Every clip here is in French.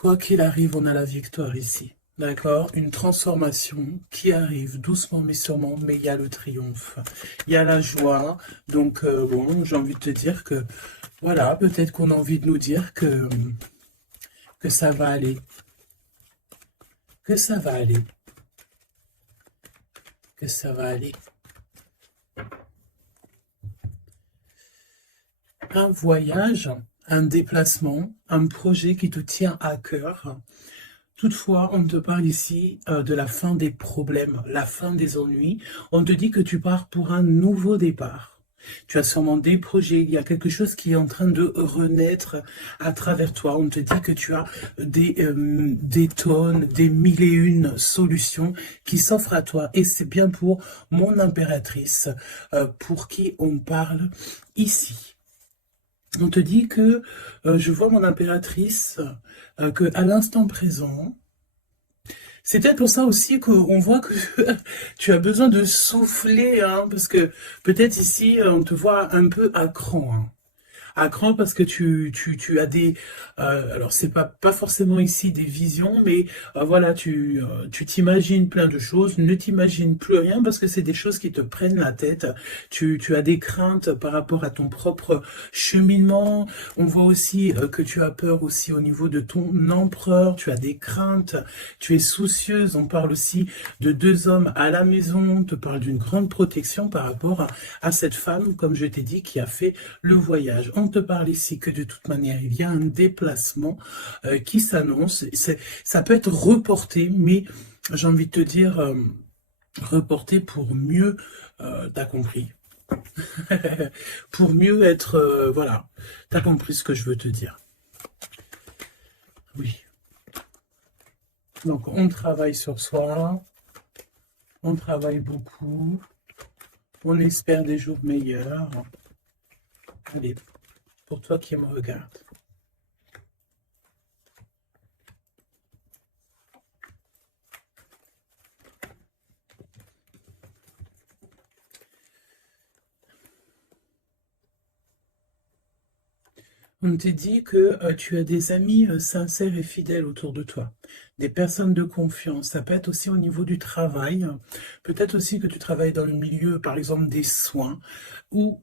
Quoi qu'il arrive, on a la victoire ici. D'accord? Une transformation qui arrive doucement mais sûrement, mais il y a le triomphe. Il y a la joie. Donc, bon, j'ai envie de te dire que, voilà, peut-être qu'on a envie de nous dire que ça va aller. Que ça va aller. Que ça va aller. Un voyage, un déplacement, un projet qui te tient à cœur. Toutefois, on te parle ici de la fin des problèmes, la fin des ennuis. On te dit que tu pars pour un nouveau départ. Tu as sûrement des projets, il y a quelque chose qui est en train de renaître à travers toi. On te dit que tu as des tonnes, des mille et une solutions qui s'offrent à toi. Et c'est bien pour mon impératrice, pour qui on parle ici. On te dit que je vois mon impératrice, que à l'instant présent, c'est peut-être pour ça aussi qu'on voit que tu as besoin de souffler, hein, parce que peut-être ici, on te voit un peu à cran, hein. À cran parce que tu as des... alors, c'est pas forcément ici des visions, mais voilà, tu t'imagines plein de choses, ne t'imagines plus rien parce que c'est des choses qui te prennent la tête. Tu as des craintes par rapport à ton propre cheminement. On voit aussi que tu as peur aussi au niveau de ton empereur. Tu as des craintes, tu es soucieuse. On parle aussi de deux hommes à la maison. On te parle d'une grande protection par rapport à cette femme, comme je t'ai dit, qui a fait le voyage. On te parle ici que de toute manière, il y a un déplacement qui s'annonce. Ça peut être reporté, mais j'ai envie de te dire, reporté pour mieux, t'as compris, pour mieux être, voilà, t'as compris ce que je veux te dire. Oui. Donc, on travaille sur soi, on travaille beaucoup, on espère des jours meilleurs. Allez, pour toi qui me regarde. On te dit que tu as des amis sincères et fidèles autour de toi, des personnes de confiance. Ça peut être aussi au niveau du travail, peut-être aussi que tu travailles dans le milieu, par exemple, des soins ou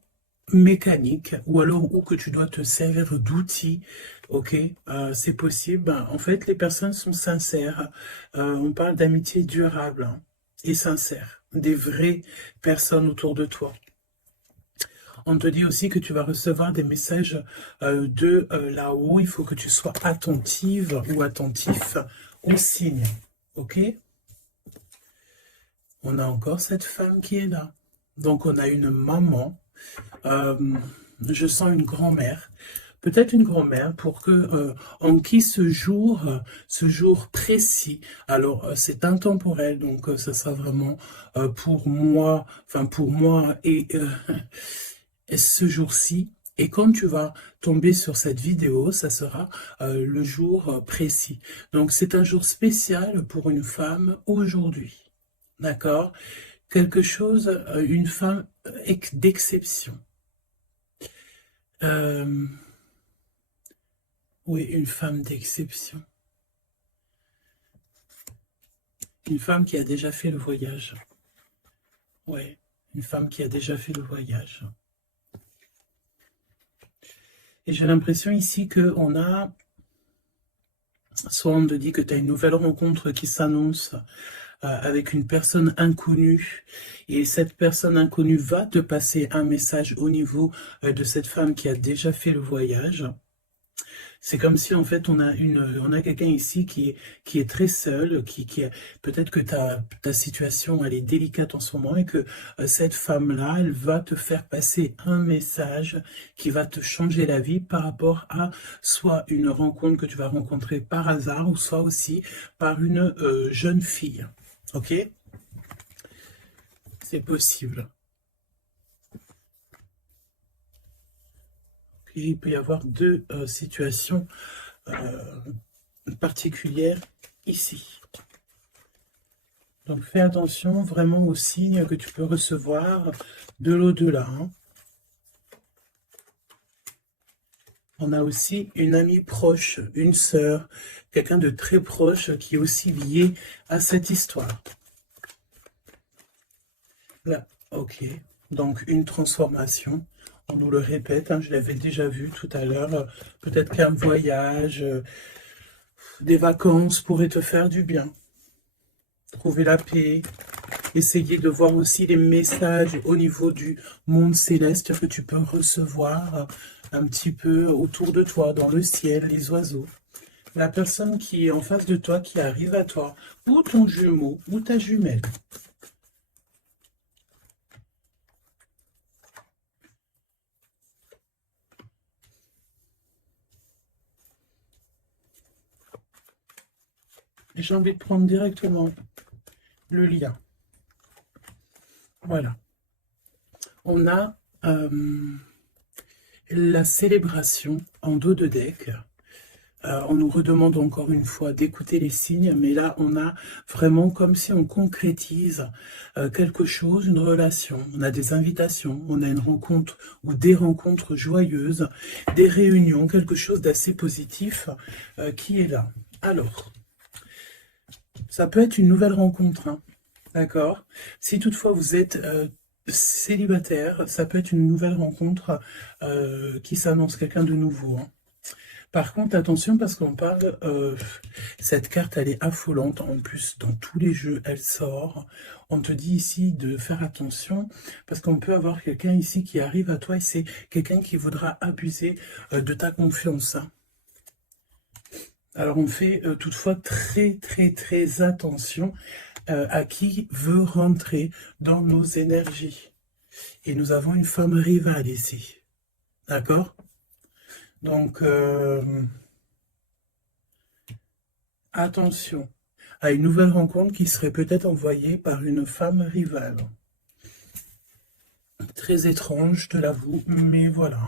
mécanique, ou alors ou que tu dois te servir d'outils, ok, c'est possible. Ben, en fait, les personnes sont sincères. On parle d'amitié durable, hein, et sincère, des vraies personnes autour de toi. On te dit aussi que tu vas recevoir des messages de là-haut. Il faut que tu sois attentive ou attentif aux signes. Ok? On a encore cette femme qui est là. Donc, on a une maman. Je sens une grand-mère. Peut-être une grand-mère pour que en qui ce jour précis, alors c'est intemporel, donc ça sera vraiment pour moi, enfin pour moi et ce jour-ci. Et quand tu vas tomber sur cette vidéo, ça sera le jour précis. Donc c'est un jour spécial pour une femme aujourd'hui. D'accord? Quelque chose, une femme d'exception. Oui, une femme d'exception. Une femme qui a déjà fait le voyage. Oui, une femme qui a déjà fait le voyage. Et j'ai l'impression ici qu'on a... Soit on te dit que tu as une nouvelle rencontre qui s'annonce avec une personne inconnue. Et cette personne inconnue va te passer un message au niveau de cette femme qui a déjà fait le voyage. C'est comme si en fait on a quelqu'un ici qui est très seul, peut-être que ta situation elle est délicate en ce moment et que cette femme-là, elle va te faire passer un message qui va te changer la vie par rapport à soit une rencontre que tu vas rencontrer par hasard ou soit aussi par une jeune fille. Ok? C'est possible. Il peut y avoir deux situations particulières ici. Donc fais attention vraiment aux signes que tu peux recevoir de l'au-delà. Hein. On a aussi une amie proche, une sœur, quelqu'un de très proche qui est aussi lié à cette histoire. Là, ok. Donc, une transformation. On nous le répète, hein, je l'avais déjà vu tout à l'heure. Peut-être qu'un voyage, des vacances pourraient te faire du bien. Trouver la paix. Essayer de voir aussi les messages au niveau du monde céleste que tu peux recevoir un petit peu autour de toi, dans le ciel, les oiseaux. La personne qui est en face de toi, qui arrive à toi, ou ton jumeau, ou ta jumelle. Et j'ai envie de prendre directement le lien. Voilà. On a la célébration en dos de deck. On nous redemande encore une fois d'écouter les signes, mais là, on a vraiment comme si on concrétise quelque chose, une relation. On a des invitations, on a une rencontre ou des rencontres joyeuses, des réunions, quelque chose d'assez positif qui est là. Alors, ça peut être une nouvelle rencontre, hein, d'accord? Si toutefois vous êtes célibataire, ça peut être une nouvelle rencontre qui s'annonce, quelqu'un de nouveau, hein. Par contre, attention parce qu'on parle, cette carte elle est affolante, en plus dans tous les jeux elle sort. On te dit ici de faire attention parce qu'on peut avoir quelqu'un ici qui arrive à toi et c'est quelqu'un qui voudra abuser de ta confiance, hein. Alors on fait toutefois très attention à qui veut rentrer dans nos énergies. Et nous avons une femme rivale ici, d'accord? Donc, attention à une nouvelle rencontre qui serait peut-être envoyée par une femme rivale. Très étrange, je te l'avoue, mais voilà.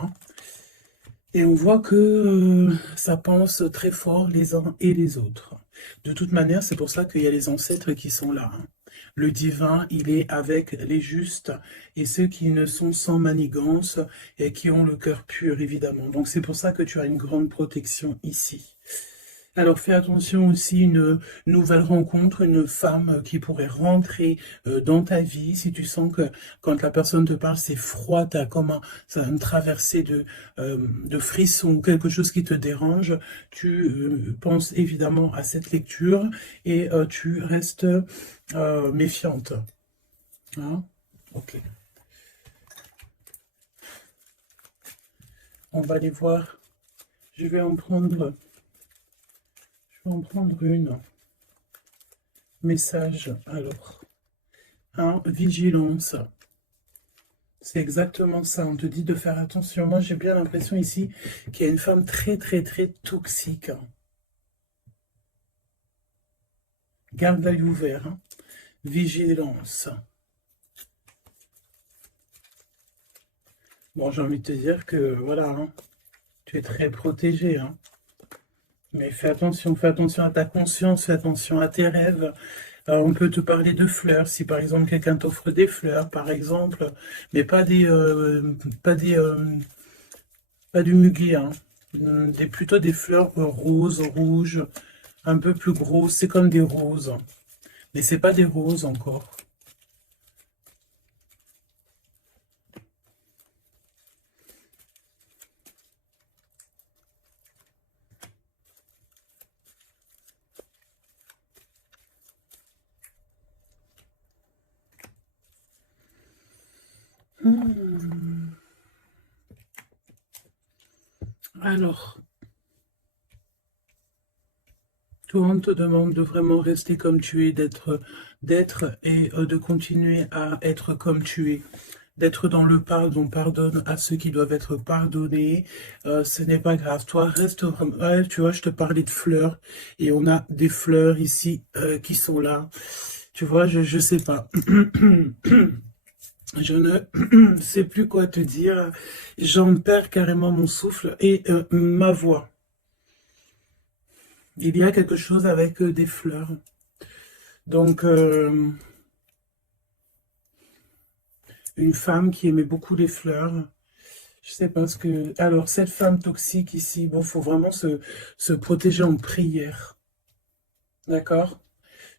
Et on voit que ça pense très fort les uns et les autres. De toute manière, c'est pour ça qu'il y a les ancêtres qui sont là, hein. Le divin, il est avec les justes et ceux qui ne sont sans manigance et qui ont le cœur pur, évidemment. Donc c'est pour ça que tu as une grande protection ici. Alors fais attention aussi, une nouvelle rencontre, une femme qui pourrait rentrer dans ta vie. Si tu sens que quand la personne te parle, c'est froid, tu as comme une traversée de frissons ou quelque chose qui te dérange, tu penses évidemment à cette lecture et tu restes méfiante. Hein? Ok. On va aller voir. Je vais en prendre une. Message, alors. Hein, vigilance. C'est exactement ça. On te dit de faire attention. Moi, j'ai bien l'impression ici qu'il y a une femme très toxique. Garde l'œil ouvert. Hein. Vigilance. Bon, j'ai envie de te dire que, voilà, hein, tu es très protégé. Hein. Mais fais attention à ta conscience, fais attention à tes rêves. On peut te parler de fleurs, si par exemple quelqu'un t'offre des fleurs, par exemple, mais pas du muguet, hein. Plutôt des fleurs roses, rouges, un peu plus grosses, c'est comme des roses, mais c'est pas des roses encore. Alors, toi, on te demande de vraiment rester comme tu es, d'être et de continuer à être comme tu es, d'être dans le pardon, pardonne à ceux qui doivent être pardonnés, ce n'est pas grave, toi reste vraiment, ouais, tu vois, je te parlais de fleurs, et on a des fleurs ici qui sont là, tu vois, je sais pas, je ne sais plus quoi te dire, j'en perds carrément mon souffle et ma voix. Il y a quelque chose avec des fleurs. Donc, une femme qui aimait beaucoup les fleurs. Je sais pas ce que... Alors, cette femme toxique ici, bon, faut vraiment se protéger en prière. D'accord?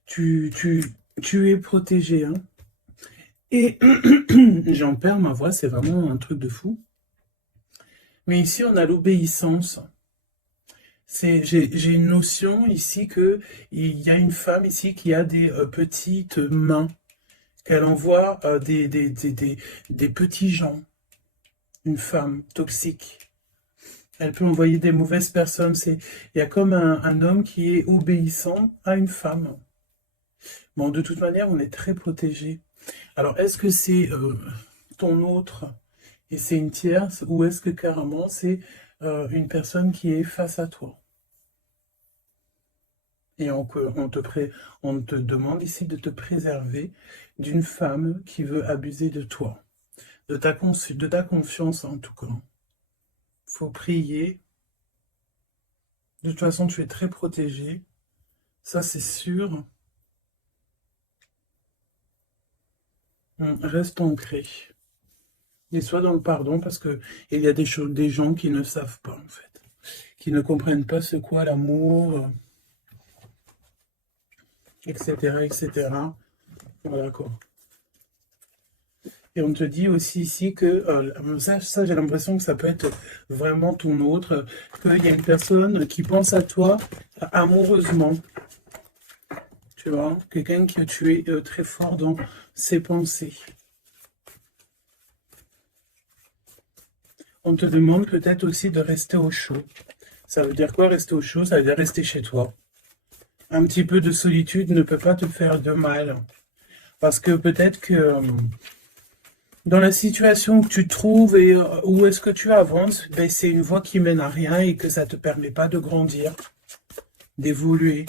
Tu, tu, tu es protégé, hein. Et j'en perds ma voix, c'est vraiment un truc de fou. Mais ici, on a l'obéissance. J'ai une notion ici que il y a une femme ici qui a des petites mains, qu'elle envoie des petits gens, une femme toxique. Elle peut envoyer des mauvaises personnes. Il y a comme un homme qui est obéissant à une femme. Bon, de toute manière, on est très protégé. Alors, est-ce que c'est ton autre et c'est une tierce, ou est-ce que carrément c'est une personne qui est face à toi? Et on te demande ici de te préserver d'une femme qui veut abuser de toi, de ta confiance en tout cas. Faut prier. De toute façon, tu es très protégé. Ça, c'est sûr. Reste ancré. Et sois dans le pardon parce que il y a des gens qui ne savent pas, en fait. Qui ne comprennent pas ce qu'est l'amour, etc., etc. Voilà quoi. Et on te dit aussi ici que, ça j'ai l'impression que ça peut être vraiment ton autre, qu'il y a une personne qui pense à toi amoureusement. Tu vois, quelqu'un que tu es très fort dans ses pensées. On te demande peut-être aussi de rester au chaud. Ça veut dire quoi rester au chaud? Ça veut dire rester chez toi. Un petit peu de solitude ne peut pas te faire de mal. Parce que peut-être que dans la situation que tu te trouves et où est-ce que tu avances, ben, c'est une voie qui mène à rien et que ça ne te permet pas de grandir, d'évoluer.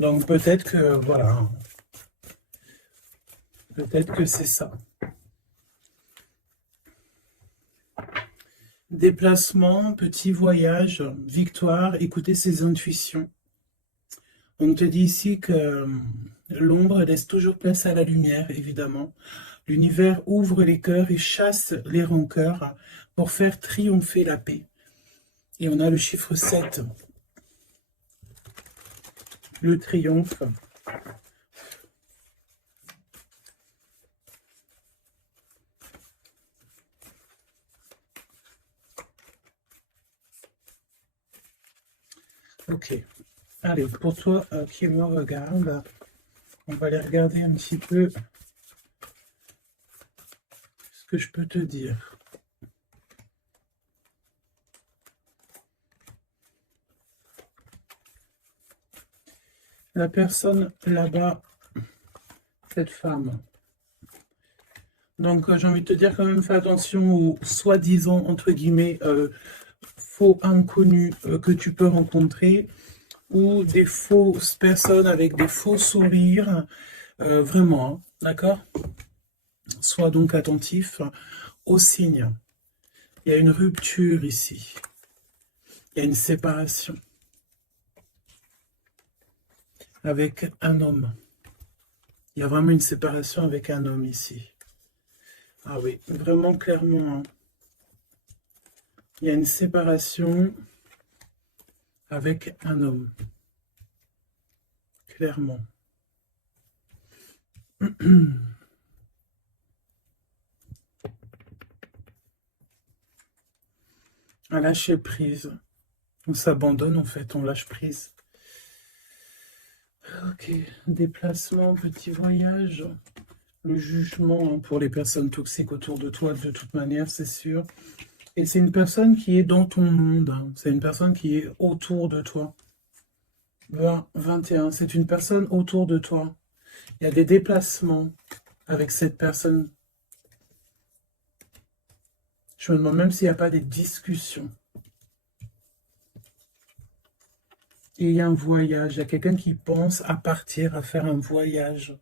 Donc peut-être que, voilà, peut-être que c'est ça. Déplacement, petit voyage, victoire, écouter ses intuitions. On te dit ici que l'ombre laisse toujours place à la lumière, évidemment. L'univers ouvre les cœurs et chasse les rancœurs pour faire triompher la paix. Et on a le chiffre 7, le triomphe. Ok. Allez, pour toi qui me regarde, on va aller regarder un petit peu ce que je peux te dire. La personne là-bas, cette femme. Donc j'ai envie de te dire quand même, fais attention aux soi-disant, entre guillemets, faux inconnus que tu peux rencontrer, ou des fausses personnes avec des faux sourires, vraiment, hein, d'accord? Sois donc attentif aux signes. Il y a une rupture ici. Il y a une séparation avec un homme. Il y a vraiment une séparation avec un homme ici. Ah oui, vraiment clairement. Hein. Il y a une séparation avec un homme. Clairement. À lâcher prise. On s'abandonne en fait, on lâche prise. Ok, déplacement, petit voyage. Le jugement hein, pour les personnes toxiques autour de toi, de toute manière, c'est sûr. Et c'est une personne qui est dans ton monde. Hein. C'est une personne qui est autour de toi. 20, 21, c'est une personne autour de toi. Il y a des déplacements avec cette personne. Je me demande même s'il n'y a pas des discussions. Et il y a un voyage. Il y a quelqu'un qui pense à partir, à faire un voyage.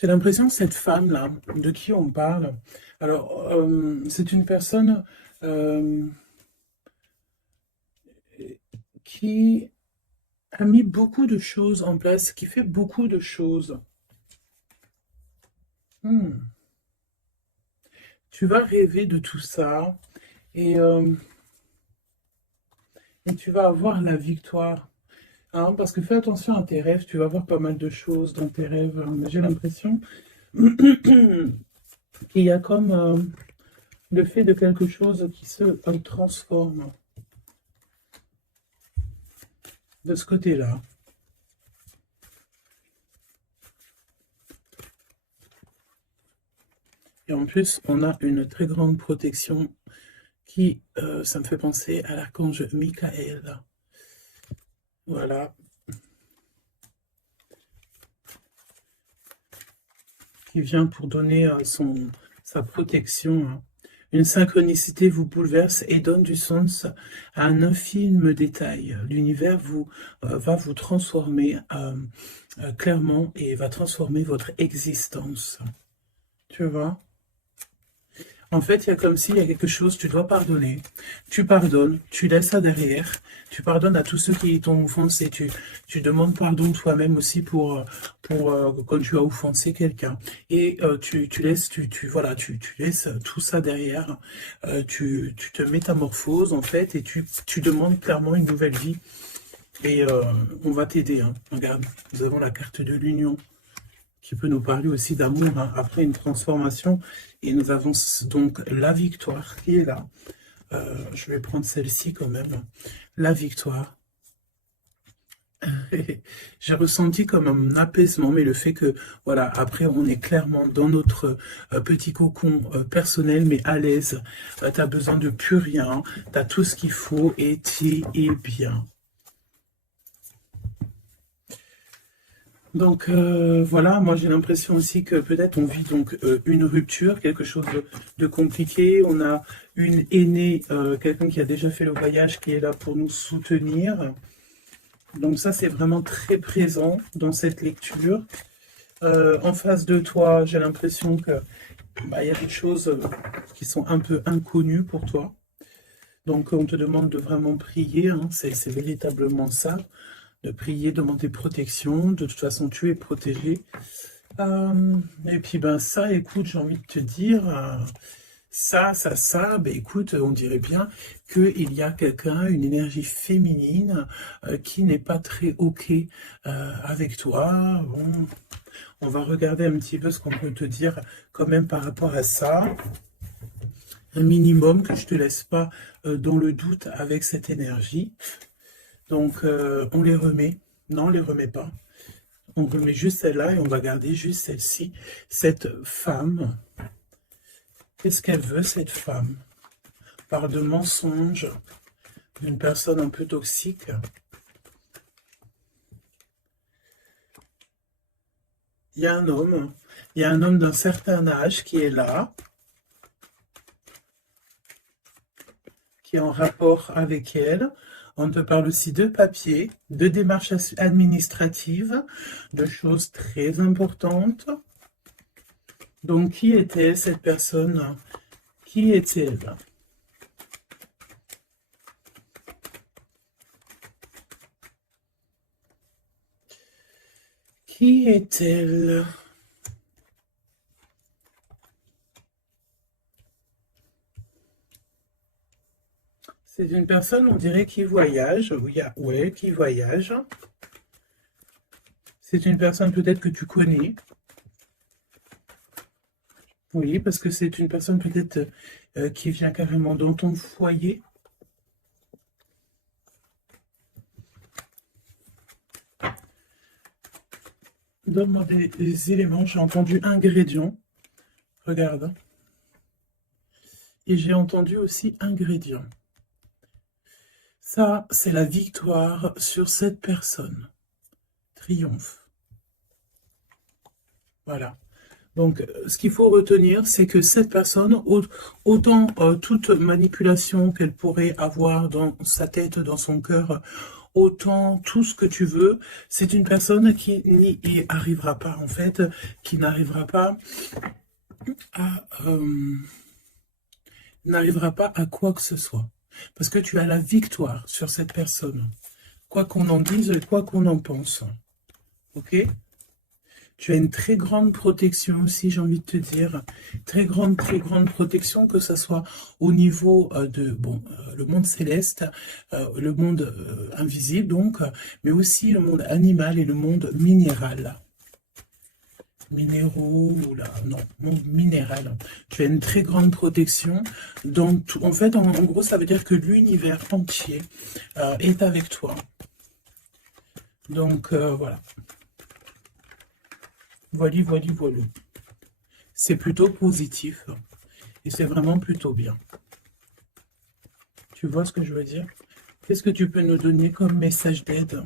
J'ai l'impression que cette femme-là, de qui on parle, alors, c'est une personne euh, qui a mis beaucoup de choses en place, qui fait beaucoup de choses. Hmm. Tu vas rêver de tout ça et, et tu vas avoir la victoire. Hein, parce que fais attention à tes rêves, tu vas voir pas mal de choses dans tes rêves. J'ai l'impression qu'il y a comme le fait de quelque chose qui se transforme de ce côté-là. Et en plus, on a une très grande protection qui, ça me fait penser à l'archange Michael. Voilà. Qui vient pour donner sa protection. Hein. Une synchronicité vous bouleverse et donne du sens à un infime détail. L'univers va vous transformer clairement et va transformer votre existence. Tu vois? En fait, il y a comme s'il y a quelque chose, tu dois pardonner. Tu pardonnes, tu laisses ça derrière. Tu pardonnes à tous ceux qui t'ont offensé. Tu demandes pardon toi-même aussi pour quand tu as offensé quelqu'un. Et tu laisses, voilà, tu laisses tout ça derrière. Tu te métamorphoses en fait et tu demandes clairement une nouvelle vie. Et on va t'aider. Hein. Regarde, nous avons la carte de l'union qui peut nous parler aussi d'amour hein, après une transformation. Et nous avons donc la victoire qui est là. Je vais prendre celle-ci quand même. La victoire. J'ai ressenti comme un apaisement, mais le fait que, voilà, après on est clairement dans notre petit cocon personnel, mais à l'aise. Tu n'as besoin de plus rien, tu as tout ce qu'il faut et tu es bien. Donc voilà, moi j'ai l'impression aussi que peut-être on vit donc une rupture, quelque chose de compliqué. On a une aînée, quelqu'un qui a déjà fait le voyage, qui est là pour nous soutenir. Donc ça c'est vraiment très présent dans cette lecture. En face de toi, j'ai l'impression que y a des choses qui sont un peu inconnues pour toi. Donc on te demande de vraiment prier, hein, c'est véritablement ça. De prier, demander protection. De toute façon, tu es protégé. Et puis, ben ça, écoute, j'ai envie de te dire, ça, ben écoute, on dirait bien qu'il y a quelqu'un, une énergie féminine qui n'est pas très OK avec toi. Bon, on va regarder un petit peu ce qu'on peut te dire quand même par rapport à ça. Un minimum que je ne te laisse pas dans le doute avec cette énergie. Donc, on les remet. Non, on ne les remet pas. On remet juste celle-là et on va garder juste celle-ci. Cette femme, qu'est-ce qu'elle veut, cette femme? Parle de mensonges, d'une personne un peu toxique. Il y a un homme d'un certain âge qui est là, qui est en rapport avec elle. On te parle aussi de papier, de démarches administratives, de choses très importantes. Donc, qui était cette personne? Qui est-elle? Qui est-elle? C'est une personne, on dirait, qui voyage. Oui, qui voyage. C'est une personne peut-être que tu connais. Oui, parce que c'est une personne peut-être qui vient carrément dans ton foyer. Donne-moi des éléments. J'ai entendu ingrédients. Regarde. Et j'ai entendu aussi ingrédients. Ça, c'est la victoire sur cette personne. Triomphe. Voilà. Donc, ce qu'il faut retenir, c'est que cette personne, autant toute manipulation qu'elle pourrait avoir dans sa tête, dans son cœur, autant, tout ce que tu veux. C'est une personne qui n'y arrivera pas, en fait, qui n'arrivera pas à... n'arrivera pas à quoi que ce soit. Parce que tu as la victoire sur cette personne. Quoi qu'on en dise et quoi qu'on en pense. Ok? Tu as une très grande protection aussi, j'ai envie de te dire. Très grande protection, que ce soit au niveau de le monde céleste, le monde invisible, donc, mais aussi le monde animal et le monde minéral. Minéraux, non, monde minéral. Tu as une très grande protection. Donc, en fait, en gros, ça veut dire que l'univers entier est avec toi. Donc, voilà. Voilà. C'est plutôt positif. Et c'est vraiment plutôt bien. Tu vois ce que je veux dire? Qu'est-ce que tu peux nous donner comme message d'aide?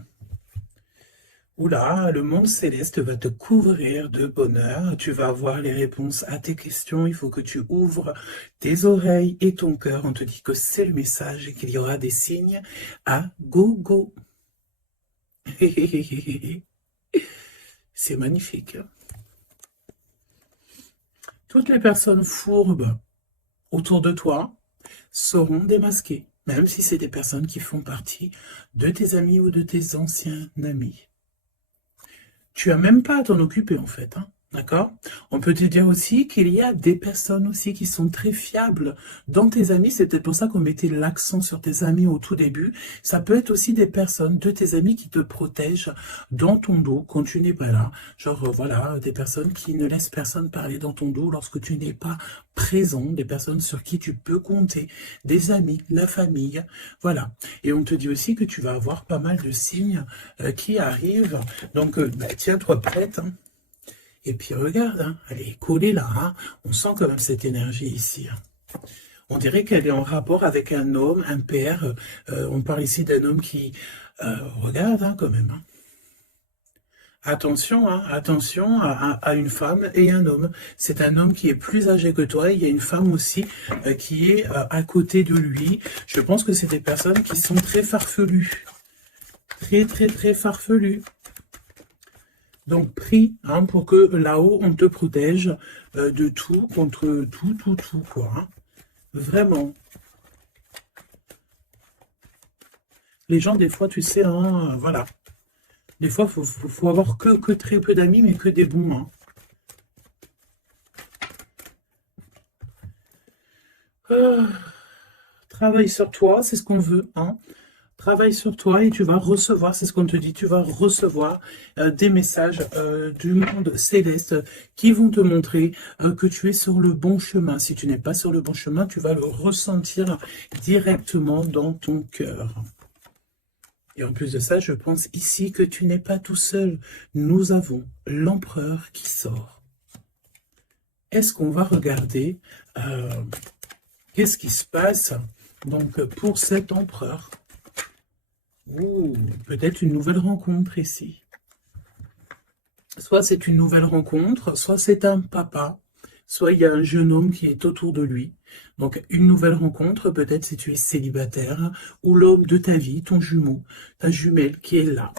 Oula, le monde céleste va te couvrir de bonheur. Tu vas avoir les réponses à tes questions. Il faut que tu ouvres tes oreilles et ton cœur. On te dit que c'est le message et qu'il y aura des signes à gogo. C'est magnifique. Toutes les personnes fourbes autour de toi seront démasquées, même si c'est des personnes qui font partie de tes amis ou de tes anciens amis. Tu n'as même pas à t'en occuper, en fait, hein, d'accord? On peut te dire aussi qu'il y a des personnes aussi qui sont très fiables dans tes amis. C'est peut-être pour ça qu'on mettait l'accent sur tes amis au tout début. Ça peut être aussi des personnes de tes amis qui te protègent dans ton dos quand tu n'es pas là. Genre, voilà, des personnes qui ne laissent personne parler dans ton dos lorsque tu n'es pas présent, des personnes sur qui tu peux compter, des amis, la famille, voilà. Et on te dit aussi que tu vas avoir pas mal de signes qui arrivent. Donc, tiens-toi prête, hein. Et puis regarde, hein, elle est collée là, hein. On sent quand même cette énergie ici, hein. On dirait qu'elle est en rapport avec un homme, un père. On parle ici d'un homme qui regarde, hein, quand même, hein. Attention, hein, attention à une femme et un homme. C'est un homme qui est plus âgé que toi. Il y a une femme aussi qui est à côté de lui. Je pense que c'est des personnes qui sont très farfelues. Très farfelues. Donc, prie, hein, pour que là-haut, on te protège de tout, contre tout, quoi. Hein. Vraiment. Les gens, des fois, tu sais, hein, voilà. Des fois, il faut avoir que très peu d'amis, mais que des bons. Hein. Travaille sur toi, c'est ce qu'on veut. Hein. Travaille sur toi et tu vas recevoir, c'est ce qu'on te dit, tu vas recevoir des messages du monde céleste qui vont te montrer que tu es sur le bon chemin. Si tu n'es pas sur le bon chemin, tu vas le ressentir directement dans ton cœur. Et en plus de ça, je pense ici que tu n'es pas tout seul. Nous avons l'empereur qui sort. Est-ce qu'on va regarder qu'est-ce qui se passe donc pour cet empereur? Ouh, peut-être une nouvelle rencontre ici. Soit c'est une nouvelle rencontre, soit c'est un papa, soit il y a un jeune homme qui est autour de lui. Donc une nouvelle rencontre, peut-être si tu es célibataire, ou l'homme de ta vie, ton jumeau, ta jumelle qui est là.